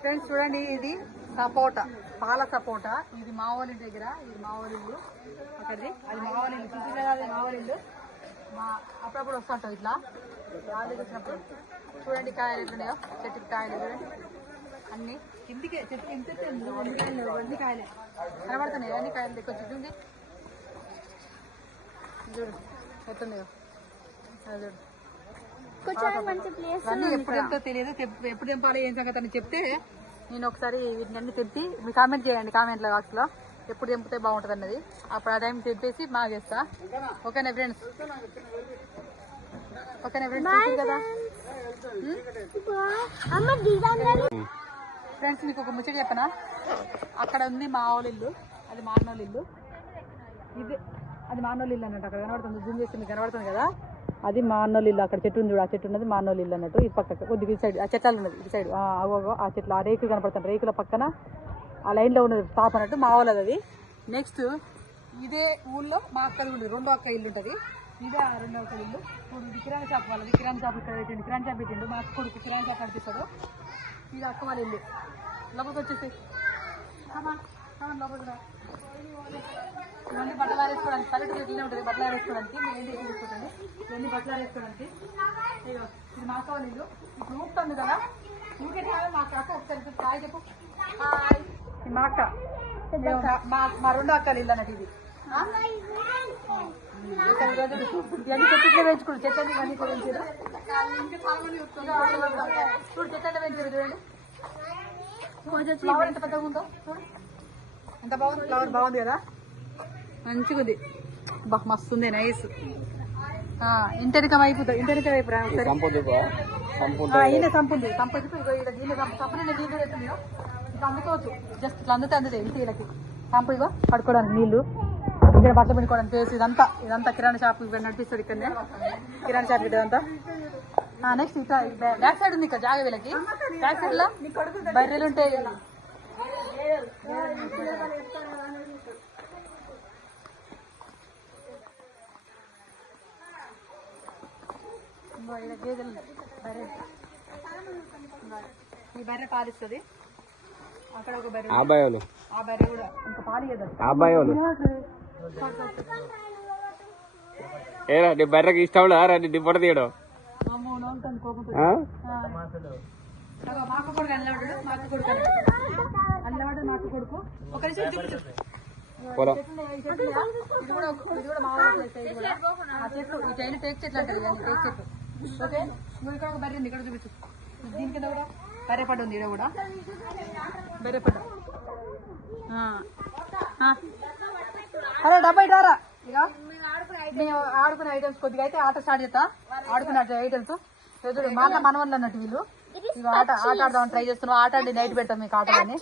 Friends చూడండి, ఇది సపోటా, పాల సపోటా. ఇది మా వాళ్ళ దగ్గర, ఇది మా వాళ్ళ ఇల్లు అక్కడిది. అది మా వాళ్ళ ఇల్లు, చూసి అది మా వాళ్ళ ఇల్లు. అప్పుడప్పుడు వస్తుంటాం ఇట్లా రాళ్ళు వచ్చినప్పుడు. చూడండి కాయలు ఎట్లున్నాయో, చెట్టుకి కాయలు చూడండి అన్ని కిందికే, చెట్టు కింద అన్ని కాయలు, అన్ని కాయలే కనబడుతున్నాయి. అన్ని కాయలు దగ్గర చుట్టుంది చూడు ఎట్లున్నాయో చూడు. అన్నీ ఎప్పుడు ఎంతో తెలియదు, ఎప్పుడు తెంపాలి ఏం సంగతి అని చెప్తే నేను ఒకసారి వీటిని అన్ని తెంపి మీరు కామెంట్ చేయండి, కామెంట్ల బాక్స్లో ఎప్పుడు తెంపితే బాగుంటుంది అన్నది. అప్పుడు ఆ టైం తెంపేసి బాగా చేస్తా. ఓకేనా ఫ్రెండ్స్? ఓకేనా ఫ్రెండ్స్? కదా ఫ్రెండ్స్ మీకు ఒక ముచ్చట చెప్పనా? అక్కడ ఉంది మా వాళ్ళ ఇల్లు, అది మా అన్నోళ్ళ ఇల్లు. ఇది అది మా అన్నోళ్ళ ఇల్లు అన్నట్టు. అక్కడ కనబడుతుంది, జూమ్ చేస్తే మీకు కనబడుతుంది కదా, అది మా అన్నోళ్ళ ఇల్లు. అక్కడ చెట్టు ఉంది, ఆ చెట్టు ఉన్నది మా అన్నోళ్ళ ఇల్లు అన్నట్టు. ఈ పక్క కొద్దిగా ఇటు సైడ్ ఆ చెట్టాలు ఉన్నది, ఇటు సైడ్ ఆ చెట్లు, ఆ రేకులు కనపడుతుంది, రేకుల పక్కన ఆ లైన్లో ఉన్నది టాప్ అన్నట్టు మా వాళ్ళది అది. నెక్స్ట్ ఇదే ఊళ్ళో మా అక్కది ఉంది, రెండో అక్క ఇల్లు ఉంటుంది. ఇదే ఆ రెండో అక్క ఇల్లు. ఇప్పుడు ఇది కిరాణా షాప్ వాళ్ళది, కిరాణా షాప్ ఇక్కడ పెట్టిండు, కిరాణా షాప్ పెట్టిండు. మా అక్క కొడుకు కిరాణా షాప్ నడిపిస్తాడు. ఇది అక్క వాళ్ళ ఇల్లు. లోపలికి వచ్చేసి లోపలికి రా. ఇవన్నీ బట్టలు ఆరేసుకోవడానికి, పల్లెటూరు ఇట్లనే ఉంటుంది, బట్టలు ఆరేసుకోవడానికి. మేము ఏంటి తీసుకోండి, ఇవన్నీ బట్టలు ఆరేసుకోవడానికి. ఇది మా అక్క వాళ్ళ ఇల్లు. ఇప్పుడు ఊపుతుంది కదా, ఊకెట్లా మా అక్క ఒకసారి హాయ్ చెప్పు. హాయ్, మా అక్క, మా రెండో అక్కలు ఇల్లు అన్నట్టు. ఇది ఇవన్నీ చెట్లు పెంచుకోండి, చెట్లని ఇవన్నీ పెంచారు. చూడు చెట్లని పెంచారు చూడండి. ఫ్లవర్ ఎంత పెద్దగా ఉందో చూడు, ఎంత బాగుంది. ఫ్లవర్ బాగుంది కదా, మంచిగా ఉంది. బా మస్తుంది, నైస్. ఇంటెనకం అయిపోతుంది, ఇంటెనక వైపు రా ఈయన సంపుంది, సంపది దీన్ని సంపని నీళ్ళు పెడుతున్నాయో ఇట్లా అందుకోవచ్చు. జస్ట్ ఇట్లా అందుతే అందుతాయి ఇంటి వీళ్ళకి. సంపు ఇగో పడుకోవడానికి నీళ్ళు, ఇక్కడ బట్టలు పెట్టుకోవడానికి ప్లేస్. ఇదంతా కిరాణా షాప్ నడిపిస్తాడు ఇక్కడనే, కిరాణా షాప్ ఇదంతా. నెక్స్ట్ ఇట్లా బ్యాక్ సైడ్ ఉంది ఇక్కడ జాగా వీళ్ళకి. బ్యాక్ సైడ్ లో బర్రెలు ఉంటాయి. గేదెలు బర్రె, ఈ బర్రె పాలిస్తుంది. అక్కడ ఒక బర్రె, ఆ బర్రె కూడా ఇంకా పాలి కదా. బర్రెకి ఇష్టం పొట్ట తీయడం. మా అక్క కొడుకు అల్లవాడు, మా అక్క కొడుకు అల్లవాడు, మా అక్క కొడుకు. ఒక నిమిషం చూపించు. ఇది కూడా మా ఊళ్ళో ప్లేస్. ఇది కూడా ఆ చెట్లు, ఈ టైన్ టేక్ చెట్లు అంటారు, టేక్ చెట్లు. ఓకే, నువ్వు ఇక్కడ ఒక బర్రె ఉంది, ఇక్కడ చూపించు. దీని కింద కూడా బర్రెపడ్డ ఉంది, ఇక్కడ కూడా బర్రెపడ్డ. అరే డబ్బా ఇటారా. ఇక మేము ఆడుకునే ఐటమ్స్ కొద్దిగా అయితే ఆట స్టార్ట్ చేస్తా. ఆడుకునే ఐటమ్స్ ఎదురు మా మనవళ్ళు అన్నట్టు వీళ్ళు. ఇక ఆట ఆడదామని ట్రై చేస్తున్నాం. ఆట ఆడి నైట్ పెడతాం మీకు ఆటలని.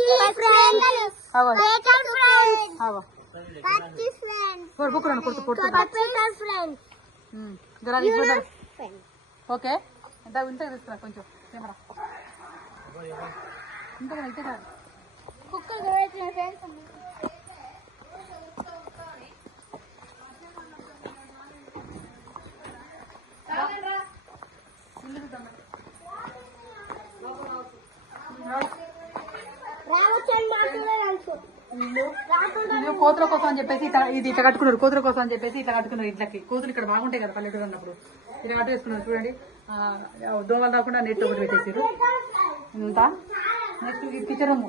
ఓకే, ఎంత ఇంత తీసుకురా కొంచెం కెమెరా. ఇంత అయితే కాదు కోతుల కోసం అని చెప్పేసి ఇది ఇట్లా కట్టుకున్నారు. కోతుల కోసం అని చెప్పేసి ఇట్లా కట్టుకున్నారు. ఇంట్లోకి కోతులు ఇక్కడ బాగుంటాయి కదా పల్లెటూరు అన్నప్పుడు. ఇలా కట్టు వేసుకున్నారు చూడండి. దోమలు రాకుండా నెట్ ఒకటి పెట్టేసారు. ఇంత నెక్స్ట్ ఇది కిచెన్ రూమ్.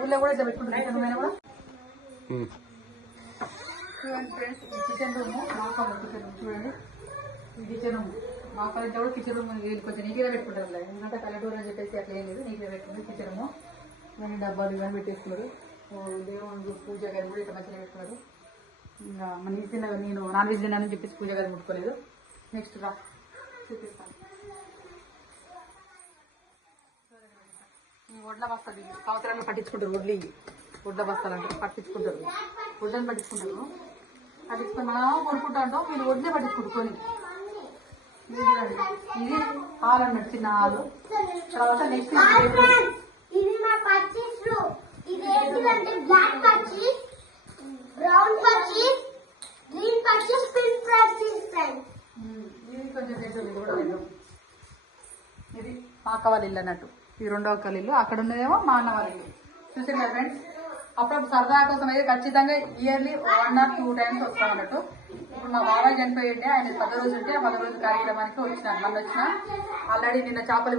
ఊళ్ళో కూడా ఇట్లా పెట్టుకుంటారు కిచెన్ రూమ్ అయినా కూడా. చూడండి ఫ్రెండ్స్, ఈ కిచెన్ రూమ్ మా కాలేజ్ కిచెన్ రూమ్ చూడండి. ఈ కిచెన్ రూమ్ మా కాలేజ్ కూడా కిచెన్ రూమ్ కొంచెం నీట్గా పెట్టుకుంటారు. ఎందుకంటే పల్లెటూరు అని చెప్పేసి అట్లా ఏం లేదు, నీట్గా పెట్టుకుంది కిచెన్ రూమ్. ఇవన్నీ డబ్బాలు ఇవన్నీ పెట్టేసుకున్నారు. దేవుడు పూజ గది కూడా ఇట్లా మంచిగా పెట్టుకున్నారు. ఇంకా మన తిన్న నేను నాన్ వెజ్ తిన్నానని చెప్పేసి పూజ గది ముట్టుకోలేదు. నెక్స్ట్ రా చూపిస్తాను. వడ్ల బస్తాలు సంవత్సరాలు పట్టించుకుంటారు. వడ్ల బస్తాలు అంటే పట్టించుకుంటారు, వడ్లను పట్టించుకుంటారు. పట్టించుకొని మనం కొనుక్కుంటాం, మీరు వడ్లే పట్టించుకుంటారు కొని. ఇది హాల్ అన్నట్టు, చిన్న హాలు. తర్వాత నెక్స్ట్ ఇది పాక వాళ్ళ ఇల్లు అన్నట్టు. ఈ రెండో అక్కల ఇల్లు, అక్కడ ఉన్నదేమో మా అన్న వాళ్ళ ఇల్లు. చూసారు కదా ఫ్రెండ్స్, అప్పుడప్పుడు సరదా కోసం అయితే ఖచ్చితంగా ఇయర్లీ 1 or 2 times వస్తాం అన్నట్టు. ఇప్పుడు మా బాబాయ్ చనిపోయి ఉంటే ఆయన 10 రోజులు ఉంటే ఆ 10 రోజుల కార్యక్రమానికి వచ్చినాను. మళ్ళీ వచ్చిన ఆల్రెడీ నిన్న చేపల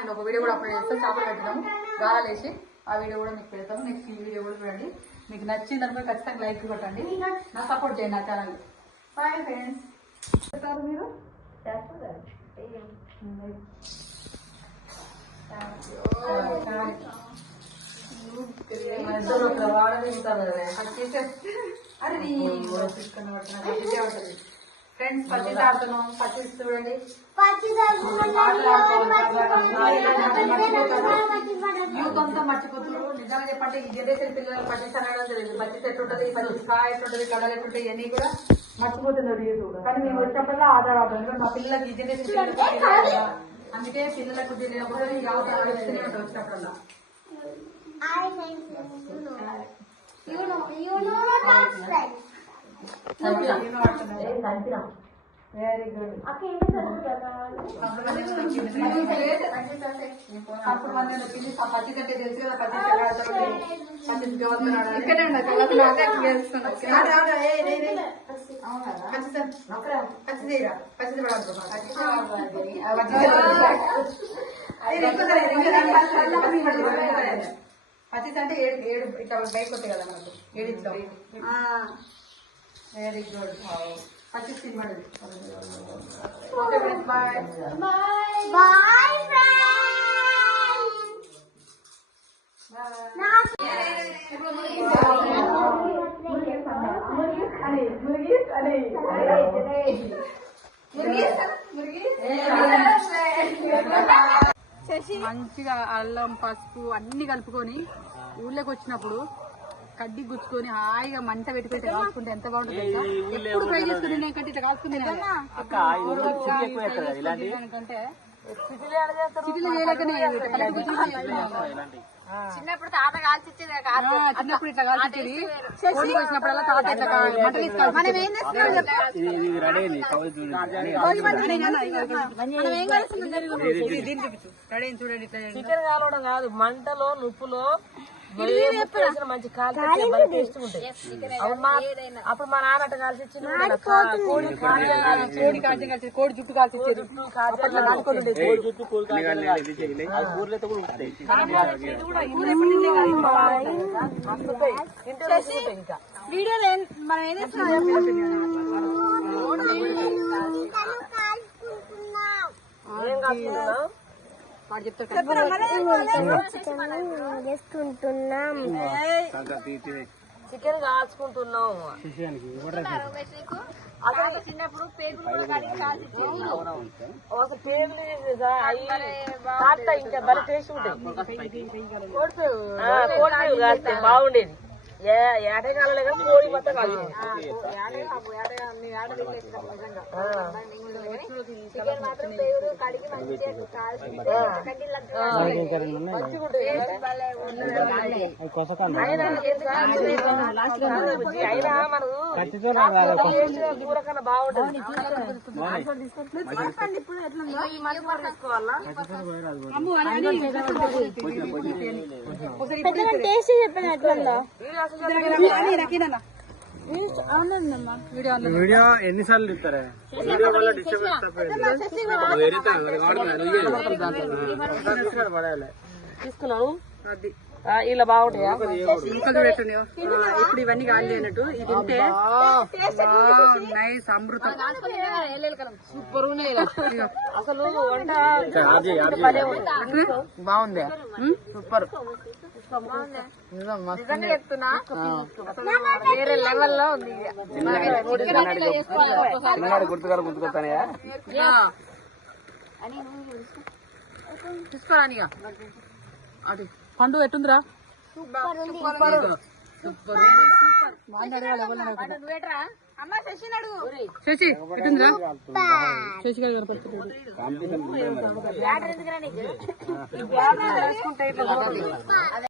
నేను ఒక వీడియో కూడా అప్లోడ్ చేస్తాను. చేపలు పెట్టినాము గాలేసి, ఆ వీడియో కూడా మీకు పెడతాము. నెక్స్ట్ ఈ వీడియో కూడా చూడండి. మీకు నచ్చింది అనుకో ఖచ్చితంగా లైక్ కొట్టండి, నా సపోర్ట్ చేయండి నా ఛానల్. Bye friends. మీరు ఫ్రెండ్స్ పచ్చిస్ ఆడుతున్నాం. పచ్చిస్ చూడండి, యూత్ అంతా మర్చిపోతున్నారు. నిజంగా చెప్పంటే ఈ జనరేషన్ పిల్లలు పచ్చిస్ అనడం తెలియదు. పచ్చిస్ ఎట్లుంటది, పచ్చిస్ కాయ ఎట్లుంటది, కలర్ ఎట్లుంటాయి ఇవన్నీ కూడా మర్చిపోతున్నారు యూత్. కానీ మేము వచ్చినప్పుడల్లా ఆట ఆడుతున్నాం. మా పిల్లలకి ఈ జనరేషన్ పిల్లలకి అందుకే పిల్లలకు తెలియకపోతే వచ్చినప్పుడల్లా వెరీ గుడ్. అప్పుడు మంది పిల్లి పచ్చి కంటే తెలుసు కదా, పచ్చి గవర్నమెంట్ ఇక్కడే పచ్చి అంటే 7 ఇట్లా బైక్ వస్తాయి కదా మనకు 7 ఇస్తాం. Very good. పచ్చి సినిమా. ఓకే ఫ్రెండ్స్, బాయ్ బాయ్ మంచిగా అల్లం పసుపు అన్ని కలుపుకొని ఊళ్ళోకి వచ్చినప్పుడు కడ్డి గుచ్చుకొని హాయిగా మంట పెట్టి కాల్చుకుంటే ఎంత బాగుంటుంది. ఎప్పుడు ఫ్రై చేసుకుని నేను కంటే ఇట్లా కాల్చుకునే సిటీలో చేయలేకనే చిన్నప్పుడు తాత కాల్చిచ్చేది. చిన్నప్పుడు ఇట్లా కాల్చిచ్చేది. కోడి వచ్చినప్పుడల్లా తాత ఇట్లా మంట తీసుకోవాలి. మనం ఏం చేస్తున్నాం చూడండి. చికెన్ కాలవడం కాదు, మంటలో నుప్పులో మంచి కాల్చి అప్పుడు మా నాన్న అట్ట కాల్చి కోడి జుట్టు కాల్చి వీడియోలో మనం ఏం చికెన్ కాల్చుకుంటున్నాం. చిన్నప్పుడు ఒక పేర్లు ఇంకా భలే టేస్ట్ ఉంటాయి. కోడి కాల్స్తే బాగుండేది. ఏటకాలలో కానీ కోడి మొత్తం కాల్చేది. అయినా మనకు కూర కన్నా బాగుంటుంది. వీడియో ఎన్నిసార్లు ఇస్తారా? తీసుకున్నాను ఇలా బాగుంటాయా? ఇంకా చూడండి. ఇప్పుడు ఇవన్నీ కాలి అన్నట్టు ఇది తింటే నైస్ అమృతం. సూపర్ ఉన్నాయి. అసలు వంట బాగుంది, సూపర్. చెప్తున్నా వేరే లెవెల్లో ఉంది. గుర్తుకొస్తానయా తీసుకోరానిగా. అది పండు ఎట్టుందిరా? శశి ఎట్టుందిరా? శశి గారు కనపడుతుంది.